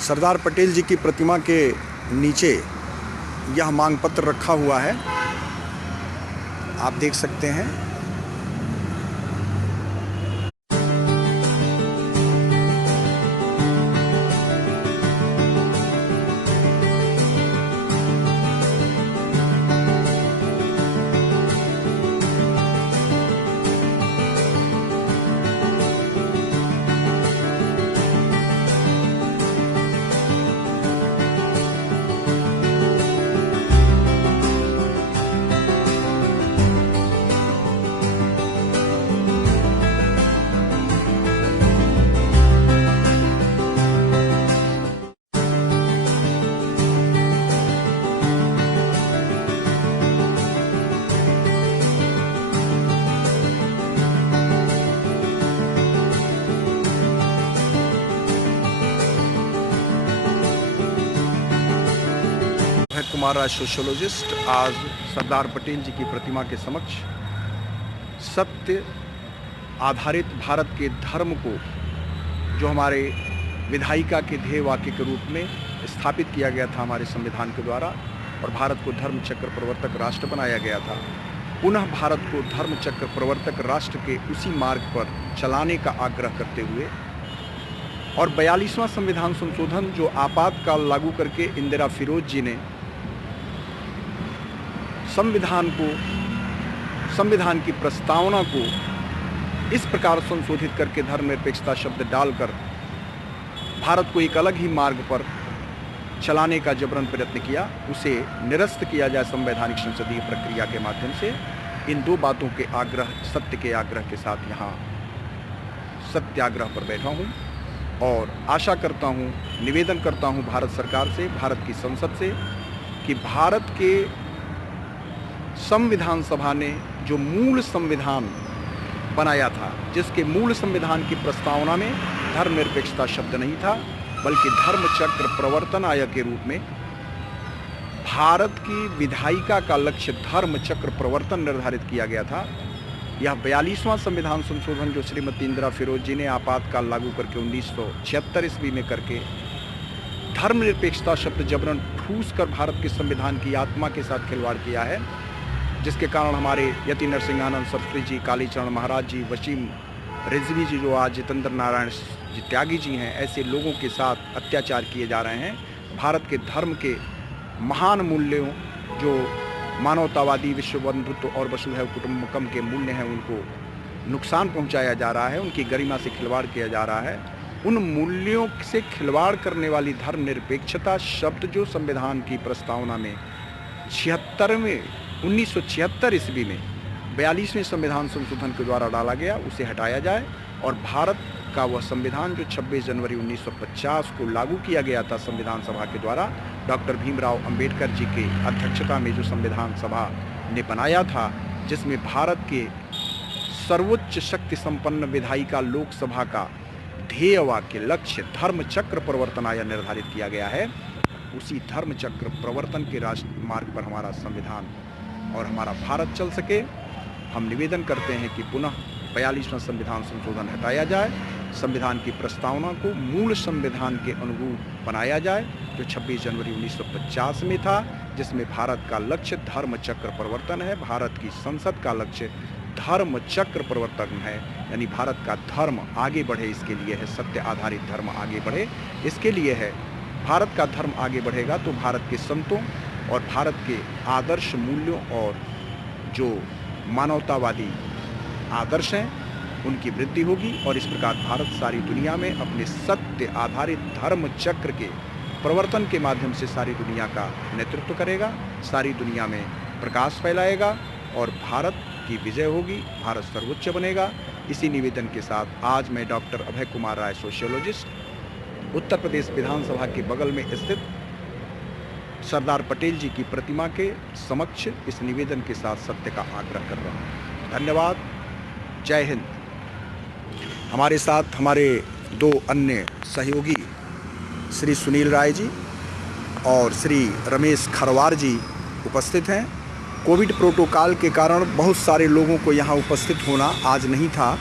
सरदार पटेल जी की प्रतिमा के नीचे यह मांग पत्र रखा हुआ है, आप देख सकते हैं। कुमार राय सोशियोलॉजिस्ट आज सरदार पटेल जी की प्रतिमा के समक्ष सत्य आधारित भारत के धर्म को, जो हमारे विधायिका के ध्येय वाक्य के रूप में स्थापित किया गया था हमारे संविधान के द्वारा, और भारत को धर्म चक्र प्रवर्तक राष्ट्र बनाया गया था, पुनः भारत को धर्म चक्र प्रवर्तक राष्ट्र के उसी मार्ग पर चलाने का आग्रह करते हुए, और 42वां संविधान संशोधन जो आपातकाल लागू करके इंदिरा फिरोज जी ने संविधान की प्रस्तावना को इस प्रकार संशोधित करके धर्मनिरपेक्षता शब्द डालकर भारत को एक अलग ही मार्ग पर चलाने का जबरन प्रयत्न किया, उसे निरस्त किया जाए संवैधानिक संसदीय प्रक्रिया के माध्यम से। इन दो बातों के आग्रह, सत्य के आग्रह के साथ यहाँ सत्याग्रह पर बैठा हूँ और आशा करता हूँ, निवेदन करता हूँ भारत सरकार से, भारत की संसद से, कि भारत के संविधान सभा ने जो मूल संविधान बनाया था, जिसके मूल संविधान की प्रस्तावना में धर्मनिरपेक्षता शब्द नहीं था, बल्कि धर्म चक्र प्रवर्तन आयोग के रूप में भारत की विधायिका का लक्ष्य धर्म चक्र प्रवर्तन निर्धारित किया गया था। यह 42वां संविधान संशोधन जो श्रीमती इंदिरा फिरोज जी ने आपातकाल लागू करके 1976 ईस्वी में करके धर्मनिरपेक्षता शब्द जबरन ठूस कर भारत के संविधान की आत्मा के साथ खिलवाड़ किया है, जिसके कारण हमारे यति नरसिंहानंद सरस्वती जी, कालीचरण महाराज जी, वसीम रिजवी जी, जो आज जितेंद्र नारायण जी त्यागी जी हैं, ऐसे लोगों के साथ अत्याचार किए जा रहे हैं। भारत के धर्म के महान मूल्यों, जो मानवतावादी, विश्व बंधुत्व और वसुधैव कुटुंबकम के मूल्य हैं, उनको नुकसान पहुंचाया जा रहा है, उनकी गरिमा से खिलवाड़ किया जा रहा है। उन मूल्यों से खिलवाड़ करने वाली धर्मनिरपेक्षता शब्द जो संविधान की प्रस्तावना में 1976 ईस्वी में 42वें संविधान संशोधन के द्वारा डाला गया, उसे हटाया जाए और भारत का वह संविधान जो 26 जनवरी 1950 को लागू किया गया था संविधान सभा के द्वारा, डॉक्टर भीमराव अंबेडकर जी की अध्यक्षता में जो संविधान सभा ने बनाया था, जिसमें भारत के सर्वोच्च शक्ति संपन्न विधायिका लोकसभा का ध्येय वाक्य लक्ष्य धर्म चक्र प्रवर्तन आयोग निर्धारित किया गया है, उसी धर्म चक्र प्रवर्तन के राष्ट्र मार्ग पर हमारा संविधान और हमारा भारत चल सके। हम निवेदन करते हैं कि पुनः 42वां संविधान संशोधन हटाया जाए, संविधान की प्रस्तावना को मूल संविधान के अनुरूप बनाया जाए, जो 26 जनवरी 1950 में था, जिसमें भारत का लक्ष्य धर्म चक्र प्रवर्तन है। भारत की संसद का लक्ष्य धर्म चक्र प्रवर्तन है, यानी भारत का धर्म आगे बढ़े, इसके लिए है सत्य आधारित धर्म आगे बढ़े, इसके लिए है। भारत का धर्म आगे बढ़ेगा तो भारत के संतों और भारत के आदर्श मूल्यों और जो मानवतावादी आदर्श हैं उनकी वृद्धि होगी, और इस प्रकार भारत सारी दुनिया में अपने सत्य आधारित धर्म चक्र के प्रवर्तन के माध्यम से सारी दुनिया का नेतृत्व करेगा, सारी दुनिया में प्रकाश फैलाएगा और भारत की विजय होगी, भारत सर्वोच्च बनेगा। इसी निवेदन के साथ आज मैं डॉक्टर अभय कुमार राय सोशियोलॉजिस्ट, उत्तर प्रदेश विधानसभा के बगल में स्थित सरदार पटेल जी की प्रतिमा के समक्ष इस निवेदन के साथ सत्य का आग्रह कर रहा हूँ। धन्यवाद, जय हिंद। हमारे साथ हमारे दो अन्य सहयोगी श्री सुनील राय जी और श्री रमेश खरवार जी उपस्थित हैं। कोविड प्रोटोकॉल के कारण बहुत सारे लोगों को यहाँ उपस्थित होना आज नहीं था,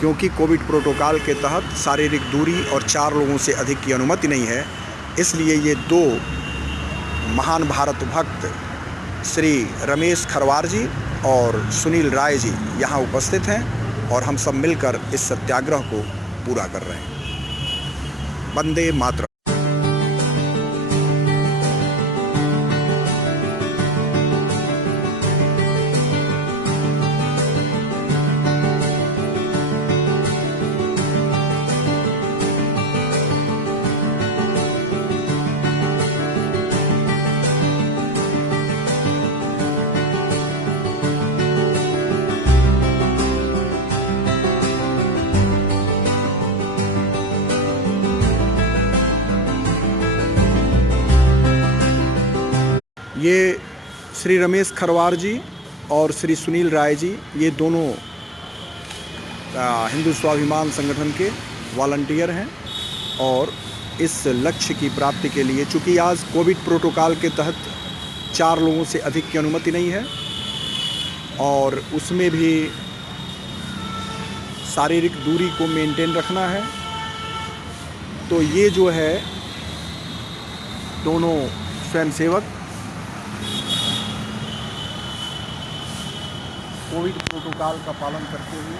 क्योंकि कोविड प्रोटोकॉल के तहत शारीरिक दूरी और 4 लोगों से अधिक की अनुमति नहीं है। इसलिए ये दो महान भारत भक्त श्री रमेश खरवार जी और सुनील राय जी यहाँ उपस्थित हैं और हम सब मिलकर इस सत्याग्रह को पूरा कर रहे हैं। वंदे मातरम। ये श्री रमेश खरवार जी और श्री सुनील राय जी, ये दोनों हिंदू स्वाभिमान संगठन के वॉलंटियर हैं और इस लक्ष्य की प्राप्ति के लिए, चूँकि आज कोविड प्रोटोकॉल के तहत 4 लोगों से अधिक की अनुमति नहीं है और उसमें भी शारीरिक दूरी को मेंटेन रखना है, तो ये जो है दोनों स्वयंसेवक कोविड प्रोटोकॉल का पालन करते हुए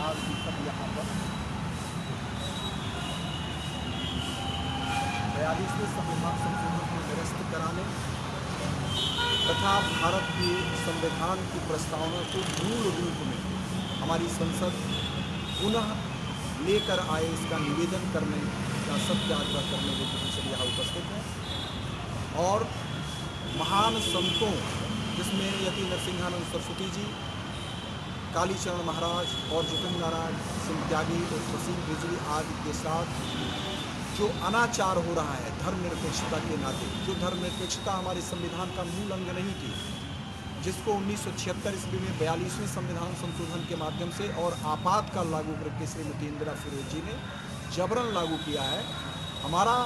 आज सब यहाँ पर 42वें संविधान संशोधन को निरस्त कराने तथा भारत के संविधान की प्रस्तावना को मूल रूप में हमारी संसद पुनः लेकर आए, इसका निवेदन करने का सत्याग्रह करने के लिए सब यहाँ उपस्थित हैं। और महान संतों जिसमें यति नरसिंहानंद सरस्वती जी, कालीचरण महाराज और जितेंद्र नारायण सिंह त्यागी और वसीम रिजवी आदि के साथ जो अनाचार हो रहा है धर्मनिरपेक्षता के नाते, जो धर्मनिरपेक्षता हमारे संविधान का मूल अंग नहीं थी, जिसको 1976 ईस्वी में 42वें संविधान संशोधन के माध्यम से और आपातकाल लागू करके श्रीमती इंदिरा फिरोज जी ने जबरन लागू किया है। हमारा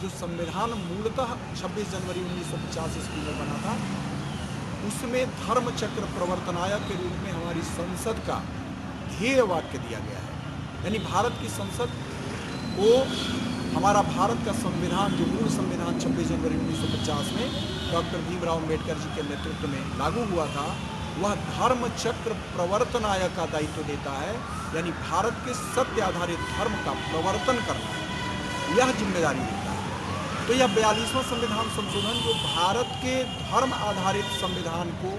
जो संविधान मूलतः 26 जनवरी 1950 ईस्वी में बना था, उसमें धर्म चक्र प्रवर्तनायक के रूप में हमारी संसद का ध्येय वाक्य दिया गया है। यानी भारत की संसद को हमारा भारत का संविधान, जो मूल संविधान 26 जनवरी 1950 में डॉक्टर भीमराव अम्बेडकर जी के नेतृत्व में लागू हुआ था, वह धर्म चक्र प्रवर्तनायक का दायित्व देता है। यानी भारत के सत्य आधारित धर्म का प्रवर्तन करना, यह जिम्मेदारी देता है। तो यह 42वां संविधान संशोधन जो भारत के धर्म आधारित संविधान को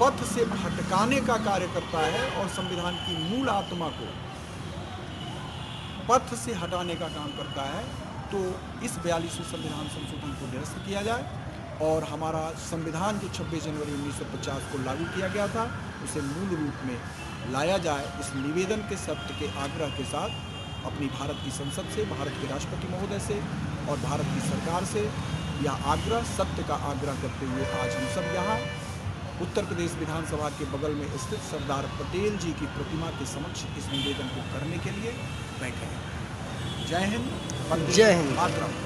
पथ से भटकाने का कार्य करता है और संविधान की मूल आत्मा को पथ से हटाने का काम करता है, तो इस 42वें संविधान संशोधन को निरस्त किया जाए और हमारा संविधान जो 26 जनवरी 1950 को लागू किया गया था, उसे मूल रूप में लाया जाए। इस निवेदन के सत्य के आग्रह के साथ अपनी भारत की संसद से, भारत के राष्ट्रपति महोदय से और भारत की सरकार से यह आग्रह, सत्य का आग्रह करते हुए आज हम सब यहाँ उत्तर प्रदेश विधानसभा के बगल में स्थित सरदार पटेल जी की प्रतिमा के समक्ष इस निवेदन को करने के लिए बैठे हैं। जय हिंद, वंदे मातरम।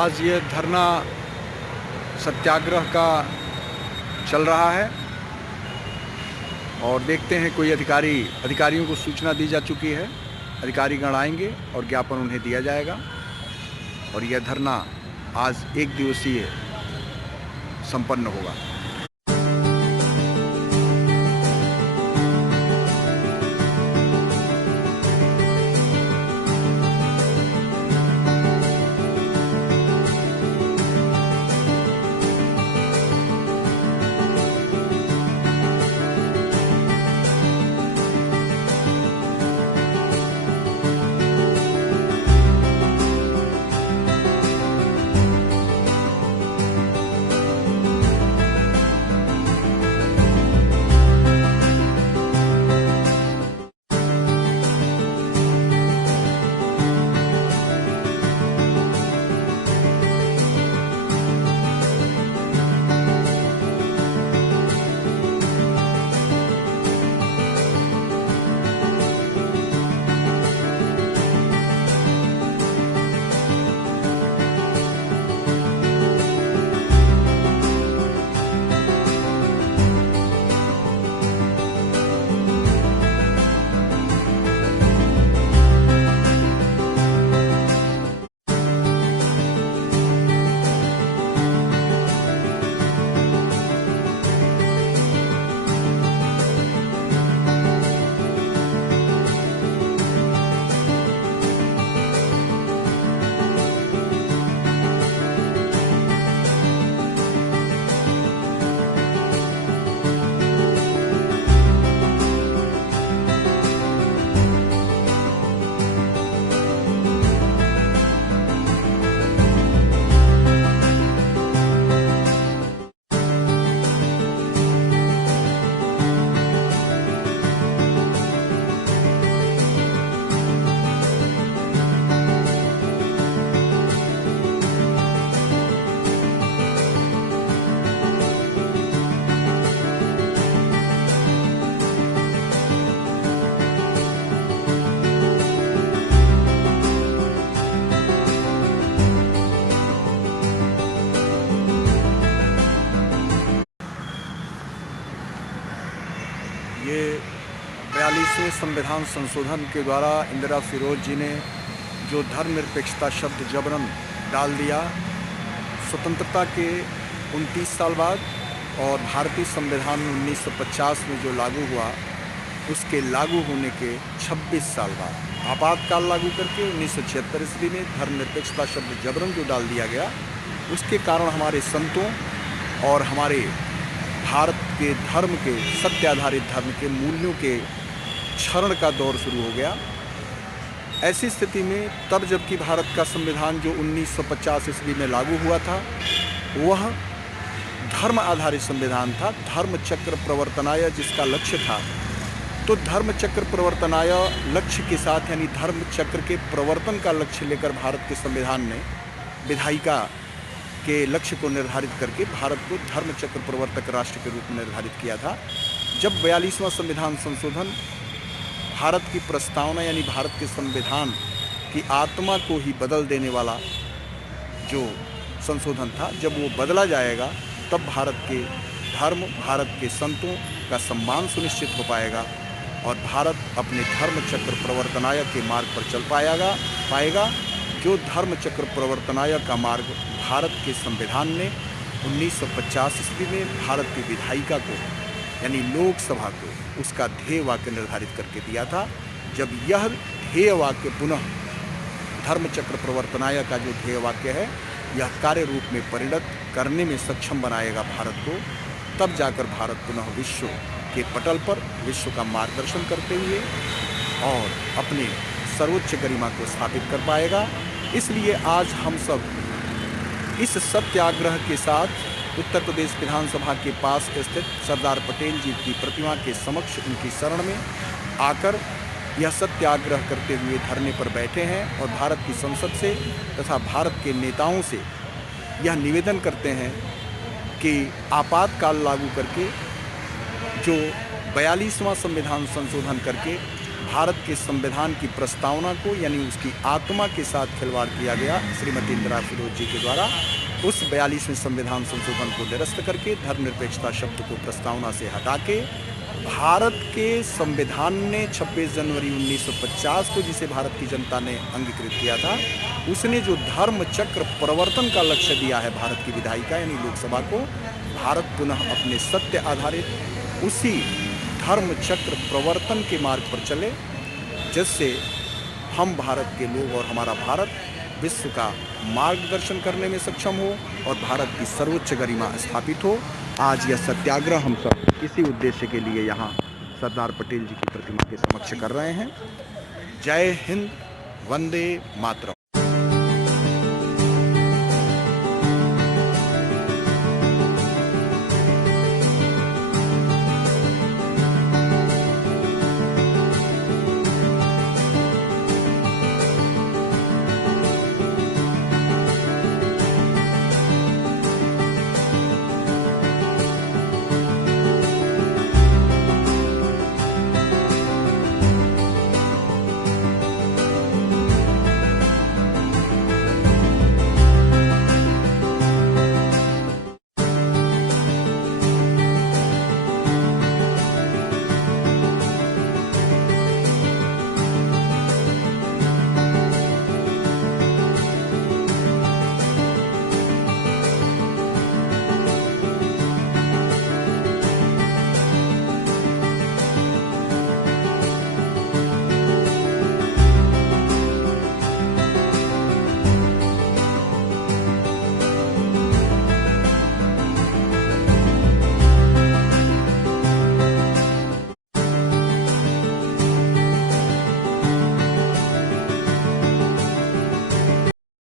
आज ये धरना सत्याग्रह का चल रहा है और देखते हैं कोई अधिकारियों को सूचना दी जा चुकी है। अधिकारीगण आएंगे और ज्ञापन उन्हें दिया जाएगा और यह धरना आज 1 दिवसीय संपन्न होगा। ये 42वें संविधान संशोधन के द्वारा इंदिरा फिरोज जी ने जो धर्मनिरपेक्षता शब्द जबरन डाल दिया, स्वतंत्रता के 29 साल बाद और भारतीय संविधान में 1950 में जो लागू हुआ उसके लागू होने के 26 साल बाद आपातकाल लागू करके 1976 ईस्वी में धर्मनिरपेक्षता शब्द जबरन जो डाल दिया गया, उसके कारण हमारे संतों और हमारे भारत के धर्म के सत्य आधारित धर्म के मूल्यों के क्षरण का दौर शुरू हो गया। ऐसी स्थिति में तब जबकि भारत का संविधान जो 1950 ईस्वी में लागू हुआ था वह धर्म आधारित संविधान था, धर्म चक्र प्रवर्तनाय जिसका लक्ष्य था, तो धर्म चक्र प्रवर्तनाय लक्ष्य के साथ यानी धर्म चक्र के प्रवर्तन का लक्ष्य लेकर भारत के संविधान ने विधायिका के लक्ष्य को निर्धारित करके भारत को धर्म चक्र प्रवर्तक राष्ट्र के रूप में निर्धारित किया था। जब 42वां संविधान संशोधन भारत की प्रस्तावना यानी भारत के संविधान की आत्मा को ही बदल देने वाला जो संशोधन था, जब वो बदला जाएगा तब भारत के धर्म, भारत के संतों का सम्मान सुनिश्चित हो पाएगा और भारत अपने धर्म चक्र प्रवर्तनाय के मार्ग पर चल पाएगा जो धर्म चक्र प्रवर्तनाय का मार्ग भारत के संविधान ने 1950 ईस्वी में भारत की विधायिका को यानी लोकसभा को उसका ध्येय वाक्य निर्धारित करके दिया था। जब यह ध्येय वाक्य पुनः धर्म चक्र प्रवर्तनाय का जो ध्येय वाक्य है यह कार्य रूप में परिणत करने में सक्षम बनाएगा भारत को, तब जाकर भारत पुनः विश्व के पटल पर विश्व का मार्गदर्शन करते हुए और अपने सर्वोच्च गरिमा को स्थापित कर पाएगा। इसलिए आज हम सब इस सत्याग्रह के साथ उत्तर प्रदेश विधानसभा के पास स्थित सरदार पटेल जी की प्रतिमा के समक्ष उनकी शरण में आकर यह सत्याग्रह करते हुए धरने पर बैठे हैं और भारत की संसद से तथा भारत के नेताओं से यह निवेदन करते हैं कि आपातकाल लागू करके जो 42वां संविधान संशोधन करके भारत के संविधान की प्रस्तावना को यानी उसकी आत्मा के साथ खिलवाड़ किया गया श्रीमती इंदिरा फिरोज जी के द्वारा। उस 42वें संविधान संशोधन को निरस्त करके धर्मनिरपेक्षता शब्द को प्रस्तावना से हटा के भारत के संविधान ने 26 जनवरी 1950 को जिसे भारत की जनता ने अंगीकृत किया था, उसने जो धर्म चक्र प्रवर्तन का लक्ष्य दिया है भारत की विधायिका यानी लोकसभा को, भारत पुनः अपने सत्य आधारित उसी धर्म चक्र प्रवर्तन के मार्ग पर चले, जिससे हम भारत के लोग और हमारा भारत विश्व का मार्गदर्शन करने में सक्षम हो और भारत की सर्वोच्च गरिमा स्थापित हो। आज यह सत्याग्रह हम सब इसी उद्देश्य के लिए यहाँ सरदार पटेल जी की प्रतिमा के समक्ष कर रहे हैं। जय हिंद, वंदे मातरम।